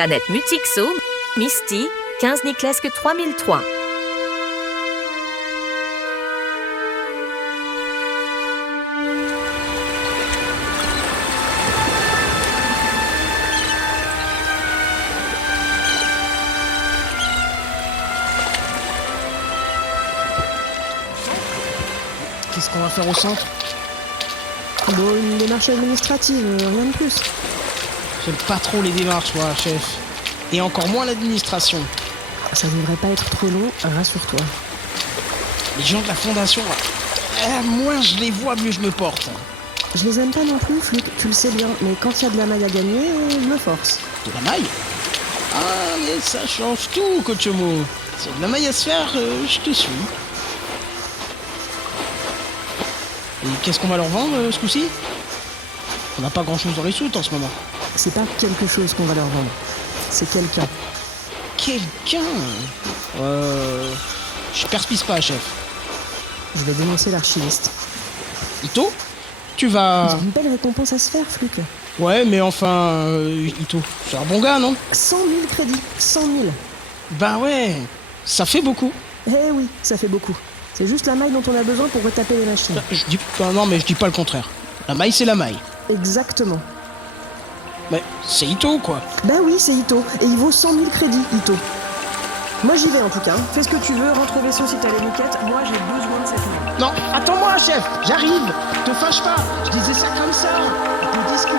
Planète Mutixo, Misty, 15 Niclesque 3003. Qu'est-ce qu'on va faire au centre? Bon, une démarche administrative, rien de plus. J'aime pas trop les démarches, moi, chef. Et encore moins l'administration. Ça devrait pas être trop long, rassure-toi. Les gens de la fondation, moins je les vois, mieux je me porte. Je les aime pas non plus, Fluc, tu le sais bien, mais quand il y a de la maille à gagner, je me force. De la maille? Ah, mais ça change tout, Coach Homo. S'il y a de la maille à se faire, je te suis. Et qu'est-ce qu'on va leur vendre, ce coup-ci? On n'a pas grand-chose dans les soutes en ce moment. C'est pas quelque chose qu'on va leur vendre, c'est quelqu'un. Quelqu'un? Je perspise pas, chef. Je vais dénoncer l'archiviste. Ito? Tu vas... J'ai une belle récompense à se faire, Fluc. Ouais, mais enfin, Ito, c'est un bon gars, non? 100 000 crédits, 100 000. Bah ouais, ça fait beaucoup. Eh oui, ça fait beaucoup. C'est juste la maille dont on a besoin pour retaper les machines. Non, mais je dis pas le contraire. La maille, c'est la maille. Exactement. Mais c'est Ito, quoi. Bah oui, c'est Ito. Et il vaut 100 000 crédits, Ito. Moi, j'y vais en tout cas. Fais ce que tu veux, rentre au vaisseau si t'as les miquettes. Moi, j'ai besoin de cette maille. Non, attends-moi, chef. J'arrive. Te fâche pas. Je disais ça comme ça. On peut discuter.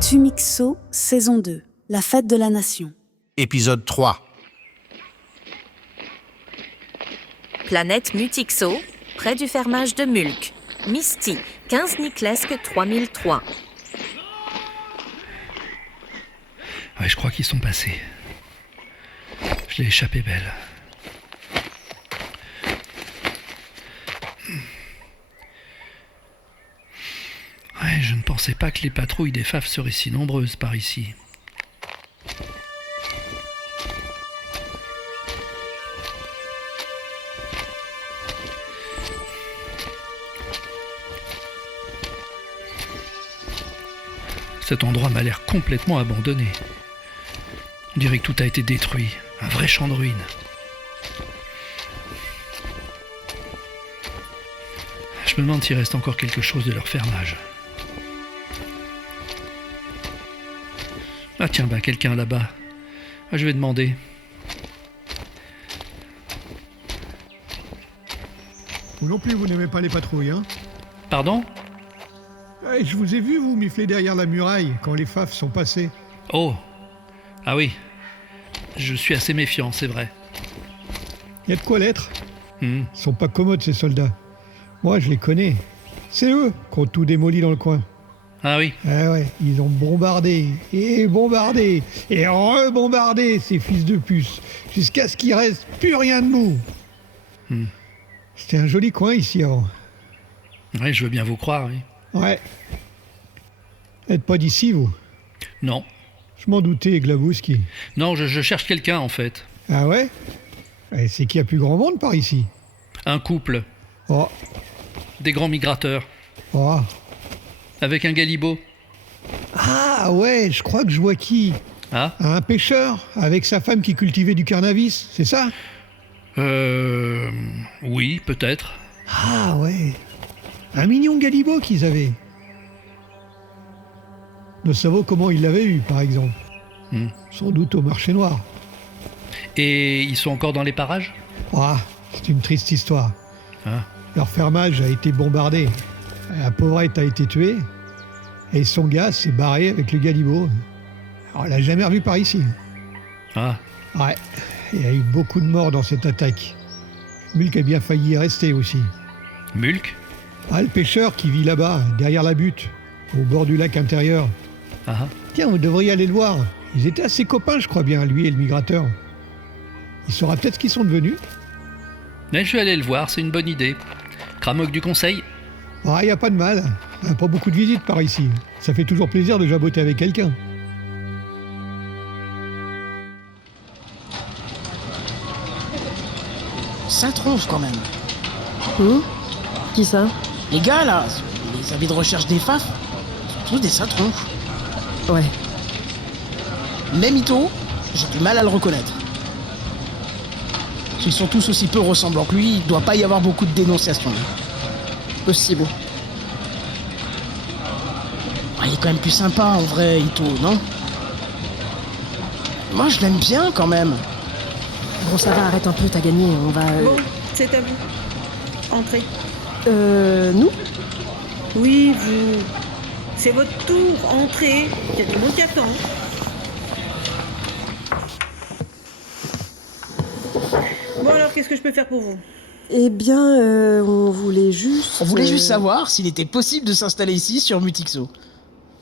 Tumixo, saison 2, la fête de la nation. Épisode 3. Planète Mutixo, près du fermage de Mulk. Misty, 15 Niclesque 3003. Ouais, je crois qu'ils sont passés. Je l'ai échappé belle. Ouais, je ne pensais pas que les patrouilles des FAF seraient si nombreuses par ici. Cet endroit m'a l'air complètement abandonné. On dirait que tout a été détruit. Un vrai champ de ruines. Je me demande s'il reste encore quelque chose de leur fermage. Ah tiens, quelqu'un là-bas. Ah, je vais demander. Vous non plus, vous n'aimez pas les patrouilles, hein? Pardon? Je vous ai vu, vous, mifler derrière la muraille, quand les FAF sont passés. Oh. Ah oui. Je suis assez méfiant, c'est vrai. Il y a de quoi l'être. Ils sont pas commodes, ces soldats. Moi, je les connais. C'est eux qui ont tout démoli dans le coin. Ah oui. Ah ouais, ils ont bombardé, et rebombardé, ces fils de puce, jusqu'à ce qu'il reste plus rien debout. C'était un joli coin ici avant. Ouais, je veux bien vous croire, oui. Ouais. Vous n'êtes pas d'ici, vous? Non. Je m'en doutais, Glabouski. Non, je cherche quelqu'un, en fait. Ah ouais? C'est qu'il y a plus grand monde par ici. Un couple. Oh. Des grands migrateurs. Oh. Avec un galibot. Ah ouais, je crois que je vois qui. Ah? Un pêcheur, avec sa femme qui cultivait du cannabis, c'est ça? Oui, peut-être. Ah ouais. Un mignon galibot qu'ils avaient. Nous savons comment ils l'avaient eu, par exemple. Sans doute au marché noir. Et ils sont encore dans les parages? Ah, c'est une triste histoire. Ah. Leur fermage a été bombardé. La pauvrette a été tuée. Et son gars s'est barré avec le galibot. Alors, on l'a jamais revu par ici. Ah. Ouais, il y a eu beaucoup de morts dans cette attaque. Mulk a bien failli y rester aussi. Mulk? Ah, le pêcheur qui vit là-bas, derrière la butte, au bord du lac intérieur. Ah. Tiens, vous devriez aller le voir. Ils étaient assez copains, je crois bien, lui et le migrateur. Il saura peut-être ce qu'ils sont devenus. Mais je vais aller le voir, c'est une bonne idée. Cramoc du conseil? Ah, il n'y a pas de mal. Il n'y a pas beaucoup de visites par ici. Ça fait toujours plaisir de jaboter avec quelqu'un. sale tronche quand même. Qui ça? Les gars là, les avis de recherche des FAF, sont tous des sales tronches. Ouais. Même Ito, j'ai du mal à le reconnaître. S'ils sont tous aussi peu ressemblants que lui, il doit pas y avoir beaucoup de dénonciations. Possible. Il est quand même plus sympa en vrai, Ito, non? Moi je l'aime bien quand même. Bon, ça va, arrête un peu, t'as gagné. On va. Bon, c'est à vous. Entrez. Nous? Oui, vous. C'est votre tour. Entrez. Il y a du monde qui attend. Bon alors, qu'est-ce que je peux faire pour vous? Eh bien, on voulait juste. On voulait juste savoir s'il était possible de s'installer ici sur Mutixo.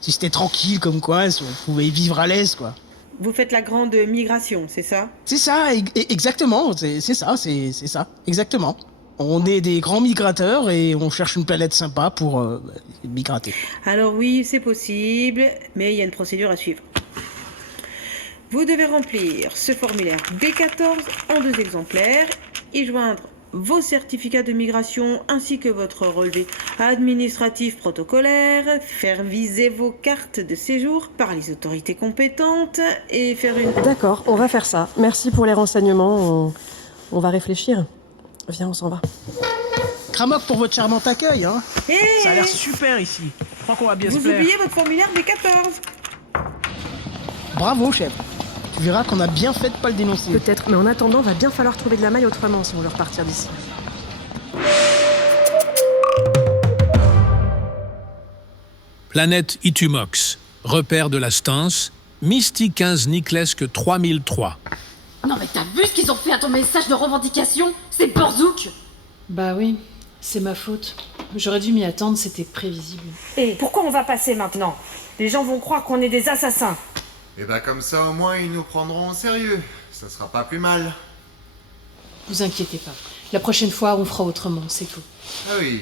Si c'était tranquille comme quoi, si on pouvait vivre à l'aise quoi. Vous faites la grande migration, c'est ça? C'est ça, exactement, c'est ça, exactement. On est des grands migrateurs et on cherche une planète sympa pour migrater. Alors oui, c'est possible, mais il y a une procédure à suivre. Vous devez remplir ce formulaire B14 en 2 exemplaires, y joindre vos certificats de migration ainsi que votre relevé administratif protocolaire, faire viser vos cartes de séjour par les autorités compétentes et faire une... D'accord, on va faire ça. Merci pour les renseignements. On va réfléchir. Viens, on s'en va. Cramoc pour votre charmant accueil, hein. Hé, Ça a l'air super ici. Je crois qu'on va bien se vous plaire. oubliez votre formulaire B14. Bravo, chef. Tu verras qu'on a bien fait de pas le dénoncer. Peut-être, mais en attendant, va bien falloir trouver de la maille autrement si on veut repartir d'ici. Planète Itumox, repère de la Stance, Misty 15 Niclesque 3003. Non mais t'as vu ce qu'ils ont fait à ton message de revendication? C'est Borzouk! Bah oui, c'est ma faute. J'aurais dû m'y attendre, c'était prévisible. Et pourquoi on va passer maintenant? Les gens vont croire qu'on est des assassins. Et bah comme ça au moins ils nous prendront au sérieux. Ça sera pas plus mal. Vous inquiétez pas. La prochaine fois, on fera autrement, c'est tout. Ah oui.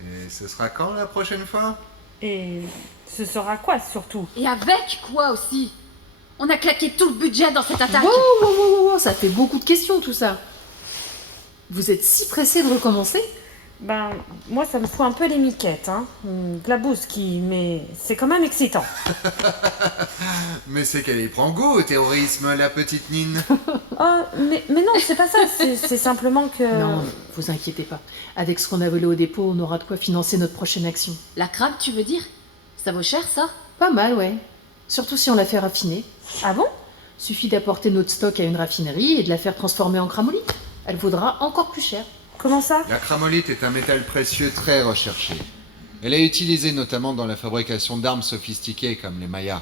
Et ce sera quand la prochaine fois? Et ce sera quoi surtout? Et avec quoi aussi? On a claqué tout le budget dans cette attaque. Wow, ça fait beaucoup de questions tout ça. Vous êtes si pressé de recommencer? Ben, moi ça me fout un peu les miquettes, hein. De la bousquille, mais c'est quand même excitant. Mais c'est qu'elle y prend goût au terrorisme, la petite Nine. Oh, mais non, c'est pas ça, c'est simplement que... Non, vous inquiétez pas. Avec ce qu'on a volé au dépôt, on aura de quoi financer notre prochaine action. La crabe, tu veux dire? Ça vaut cher, ça? Pas mal, ouais. Surtout si on la fait raffiner. Ah bon? Suffit d'apporter notre stock à une raffinerie et de la faire transformer en cramolite. Elle vaudra encore plus cher. Comment ça? La cramolite est un métal précieux très recherché. Elle est utilisée notamment dans la fabrication d'armes sophistiquées comme les Mayas.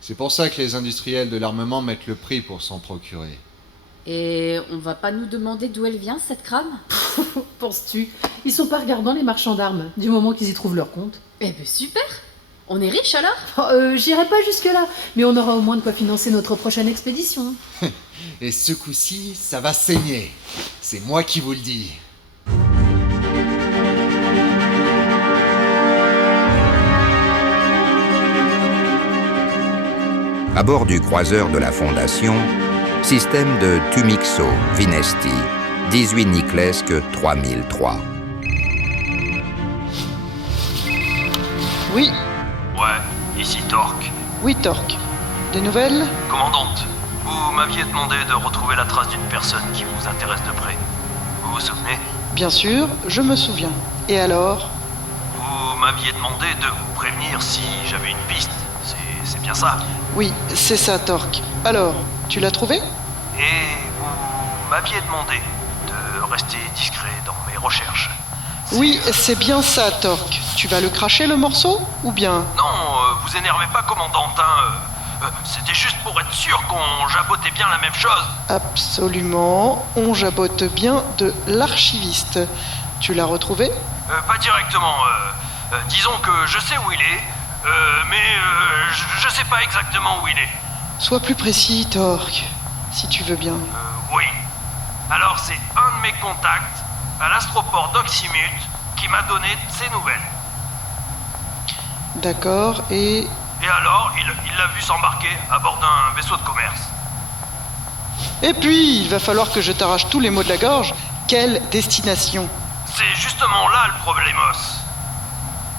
C'est pour ça que les industriels de l'armement mettent le prix pour s'en procurer. Et on va pas nous demander d'où elle vient, cette crame? Penses-tu? Ils sont pas regardants les marchands d'armes, du moment qu'ils y trouvent leur compte. Eh ben super! On est riches alors? J'irai pas jusque-là, mais on aura au moins de quoi financer notre prochaine expédition. Et ce coup-ci, ça va saigner. C'est moi qui vous le dis. À bord du croiseur de la Fondation, système de Tumixo, Vinesti, 18 Niclesque 3003. Oui. Ouais, ici Torque. Oui, Torque. Des nouvelles? Commandante, vous m'aviez demandé de retrouver la trace d'une personne qui vous intéresse de près. Vous vous souvenez? Bien sûr, je me souviens. Et alors? Vous m'aviez demandé de vous prévenir si j'avais une piste. C'est bien ça? Oui, c'est ça, Torque. Alors, tu l'as trouvé? Et vous m'aviez demandé de rester discret dans mes recherches. Oui, c'est bien ça, Torque. Tu vas le cracher, le morceau? Ou bien? Non, vous énervez pas, commandante, hein. C'était juste pour être sûr qu'on jabotait bien la même chose. Absolument. On jabote bien de l'archiviste. Tu l'as retrouvé? Pas directement. Disons que je sais où il est, mais je sais pas exactement où il est. Sois plus précis, Torque, si tu veux bien. Oui. Alors c'est un de mes contacts à l'astroport d'Oxymut qui m'a donné ces nouvelles. D'accord, et... Et alors, il l'a vu s'embarquer à bord d'un vaisseau de commerce. Et puis, il va falloir que je t'arrache tous les mots de la gorge, Quelle destination? C'est justement là le problémos.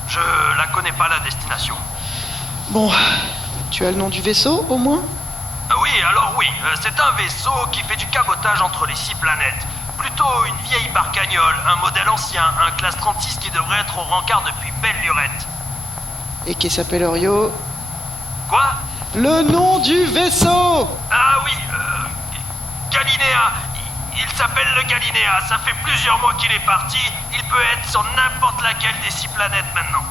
Je la connais pas, la destination. Bon, tu as le nom du vaisseau, au moins? Oui, alors oui, c'est un vaisseau qui fait du cabotage entre les 6 planètes. Plutôt une vieille barcagnole, un modèle ancien, un classe 36 qui devrait être au rencard depuis belle lurette. Et qui s'appelle Orio? Quoi? Le nom du vaisseau! Ah oui, Galinéa. Il s'appelle le Galinéa, ça fait plusieurs mois qu'il est parti. Il peut être sur n'importe laquelle des 6 planètes maintenant.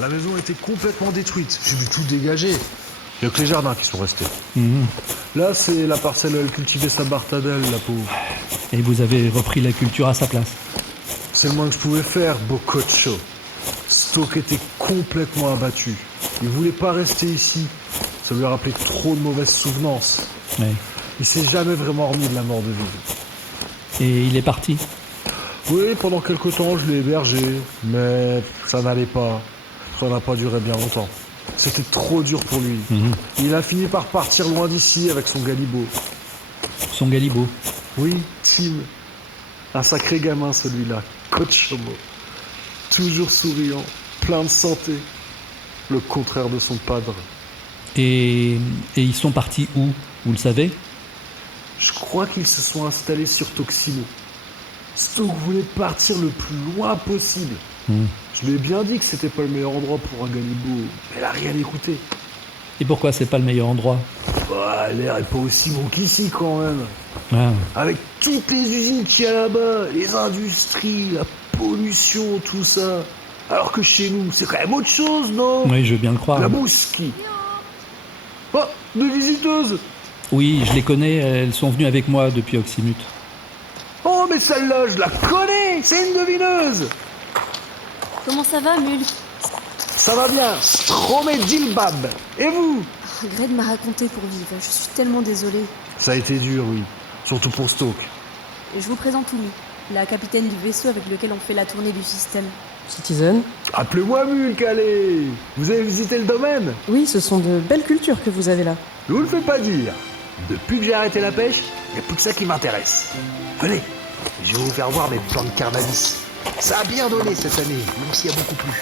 La maison a été complètement détruite. J'ai dû tout dégager. Il n'y a que les jardins qui sont restés. Là, c'est la parcelle où elle cultivait sa bartadelle, la pauvre. Et vous avez repris la culture à sa place. C'est le moins que je pouvais faire, Bococcio. Stoke était complètement abattu. Il voulait pas rester ici. Ça lui a rappelé trop de mauvaises souvenances. Ouais. Il s'est jamais vraiment remis de la mort de Vive. Et il est parti? Oui, pendant quelque temps, je l'ai hébergé. Mais ça n'allait pas. Ça n'a pas duré bien longtemps. C'était trop dur pour lui. Il a fini par partir loin d'ici avec son Galibo. Son Galibo? Oui, Tim. Un sacré gamin, celui-là. Cochomo. Toujours souriant, plein de santé. Le contraire de son padre. Et ils sont partis où? Vous le savez? Je crois qu'ils se sont installés sur Toximo. Stoke voulait partir le plus loin possible. Je lui ai bien dit que c'était pas le meilleur endroit pour un Galibo, mais elle a rien écouté. Et pourquoi c'est pas le meilleur endroit? Bah, l'air est pas aussi bon qu'ici quand même. Ah. Avec toutes les usines qu'il y a là-bas, les industries, la pollution, tout ça. Alors que chez nous, c'est quand même autre chose, non? Oui, je veux bien le croire. La Mouski. Oh, deux visiteuses. Oui, je les connais, elles sont venues avec moi depuis Oxymut. Oh, mais celle-là, je la connais, c'est une devineuse. Comment ça va, Mulk? Ça va bien, Stromé Dilbab. Et vous? Greg m'a raconté pour vivre, je suis tellement désolée. Ça a été dur, oui. Surtout pour Stoke. Et je vous présente Umi, la capitaine du vaisseau avec lequel on fait la tournée du système. Citizen? Appelez-moi Mulk, allez. Vous avez visité le domaine? Oui, ce sont de belles cultures que vous avez là. Je vous le fais pas dire. Depuis que j'ai arrêté la pêche, il n'y a plus que ça qui m'intéresse. Venez, je vais vous faire voir mes plants de cannabis. Ça a bien donné cette année, même s'il y a beaucoup plus.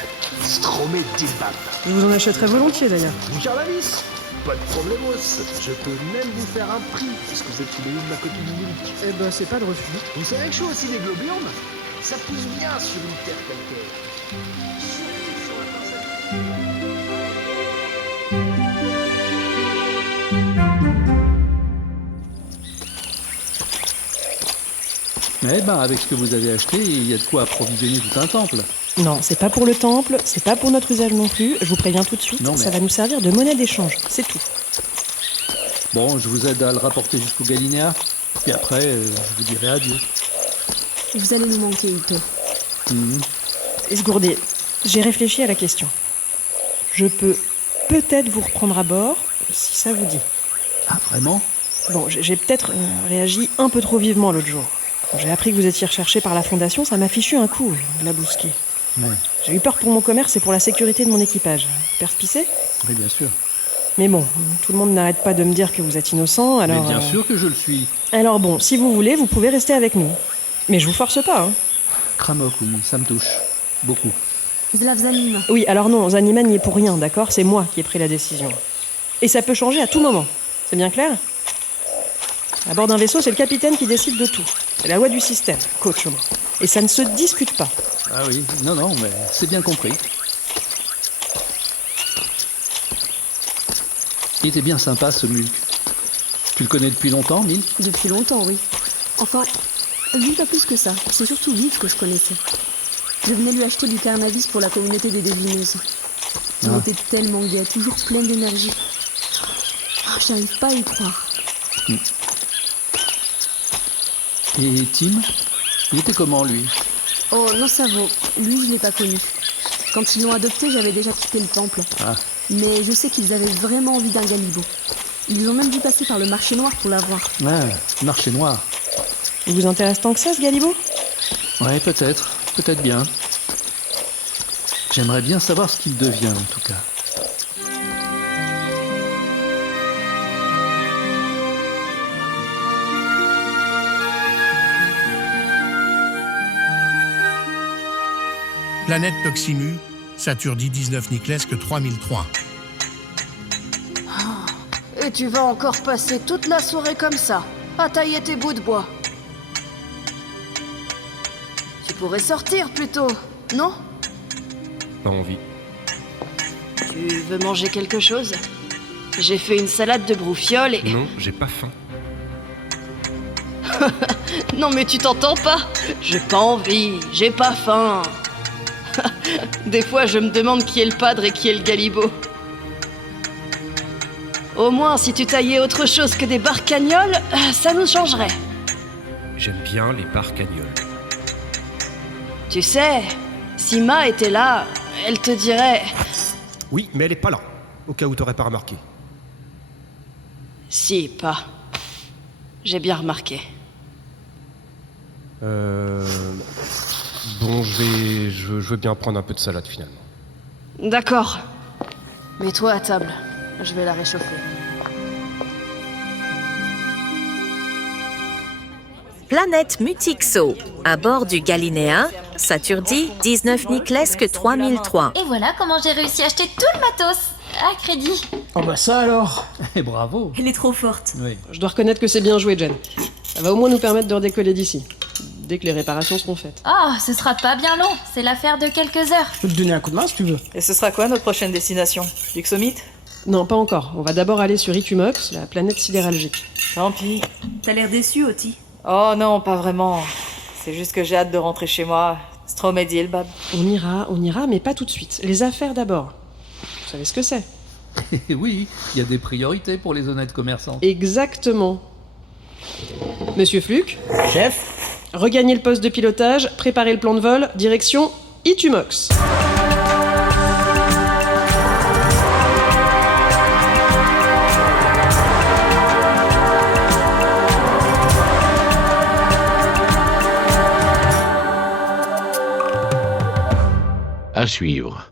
Stromé Dilbab. Je vous en achèterais volontiers d'ailleurs. Vous cannabis? Pas de problemos. Je peux même vous faire un prix, puisque vous êtes tous les deux de ma copine Mulk. Eh ben, c'est pas de refus. Vous savez que je suis aussi des globiurnes? Ça pousse bien sur une terre calcaire. Eh ben, avec ce que vous avez acheté, il y a de quoi approvisionner tout un temple. Non, c'est pas pour le temple, c'est pas pour notre usage non plus, je vous préviens tout de suite, Non, mais- ça va nous servir de monnaie d'échange, c'est tout. Bon, je vous aide à le rapporter jusqu'au Galinéa, et après, je vous dirai adieu. Vous allez nous manquer, Ito. Esgourdé, j'ai réfléchi à la question. Je peux peut-être vous reprendre à bord, si ça vous dit. Ah, vraiment? Bon, j'ai peut-être réagi un peu trop vivement l'autre jour. Quand j'ai appris que vous étiez recherché par la Fondation, ça m'a fichu un coup, la bousquée. Ouais. J'ai eu peur pour mon commerce et pour la sécurité de mon équipage. Perspicé? Oui, bien sûr. Mais bon, tout le monde n'arrête pas de me dire que vous êtes innocent, alors... Mais bien sûr que je le suis. Alors bon, si vous voulez, vous pouvez rester avec nous. Mais je vous force pas, hein. Kramok, oui, ça me touche. Beaucoup. Zlavzanima. Oui, alors non, Zanima n'y est pour rien, d'accord? C'est moi qui ai pris la décision. Et ça peut changer à tout moment. C'est bien clair? À bord d'un vaisseau, c'est le capitaine qui décide de tout. C'est la loi du système, coach. Et ça ne se discute pas. Ah oui, non, mais c'est bien compris. Il était bien sympa, ce Mulk. Tu le connais depuis longtemps, Milk? Depuis longtemps, oui. Enfin, lui pas plus que ça. C'est surtout Vive que je connaissais. Je venais lui acheter du cannabis pour la communauté des devineuses. Il était tellement gai, toujours pleine d'énergie. Oh, j'arrive pas à y croire. Et Tim? Il était comment, lui? Oh, non, ça vaut. Lui, je l'ai pas connu. Quand ils l'ont adopté, j'avais déjà quitté le temple. Ah. Mais je sais qu'ils avaient vraiment envie d'un Galibo. Ils ont même dû passer par le marché noir pour l'avoir. Ah, marché noir. Il vous intéresse tant que ça, ce Galibo? Ouais, peut-être. peut-être bien. J'aimerais bien savoir ce qu'il devient, en tout cas. Planète Toximu, Saturdi 19 Niclesque 3003. Et tu vas encore passer toute la soirée comme ça, à tailler tes bouts de bois. Tu pourrais sortir plutôt, non? Pas envie. Tu veux manger quelque chose? J'ai fait une salade de broufioles et... Non, j'ai pas faim. Non mais tu t'entends pas? J'ai pas envie, j'ai pas faim. Des fois je me demande qui est le padre et qui est le galibot. Au moins si tu taillais autre chose que des barcagnoles, ça nous changerait. J'aime bien les barcagnoles. Tu sais, si Ma était là, elle te dirait... Oui, mais elle est pas là, au cas où t'aurais pas remarqué. Si, pas. J'ai bien remarqué. Bon, je veux bien prendre un peu de salade finalement. D'accord. Mets-toi à table. Je vais la réchauffer. Planète Mutixo, à bord du Galinéa, Saturdi 19 Niclesque 3003. Et voilà comment j'ai réussi à acheter tout le matos à crédit. Oh bah ça alors. Et bravo. Elle est trop forte. Oui. Je dois reconnaître que c'est bien joué, Jen. Ça va au moins nous permettre de redécoller d'ici, dès que les réparations seront faites. Oh, ce sera pas bien long, c'est l'affaire de quelques heures. Je peux te donner un coup de main si tu veux. Et ce sera quoi notre prochaine destination? Luxomite? Non, pas encore. On va d'abord aller sur Itumox, la planète sidéralgique. Tant pis. T'as l'air déçu, Oti. Oh non, pas vraiment. C'est juste que j'ai hâte de rentrer chez moi. Stromedy et le bab. On ira, mais pas tout de suite. Les affaires d'abord. Vous savez ce que c'est? Oui, il y a des priorités pour les honnêtes commerçants. Exactement. Monsieur Fluke? Chef? Regagnez le poste de pilotage, préparez le plan de vol, direction Itumox. À suivre.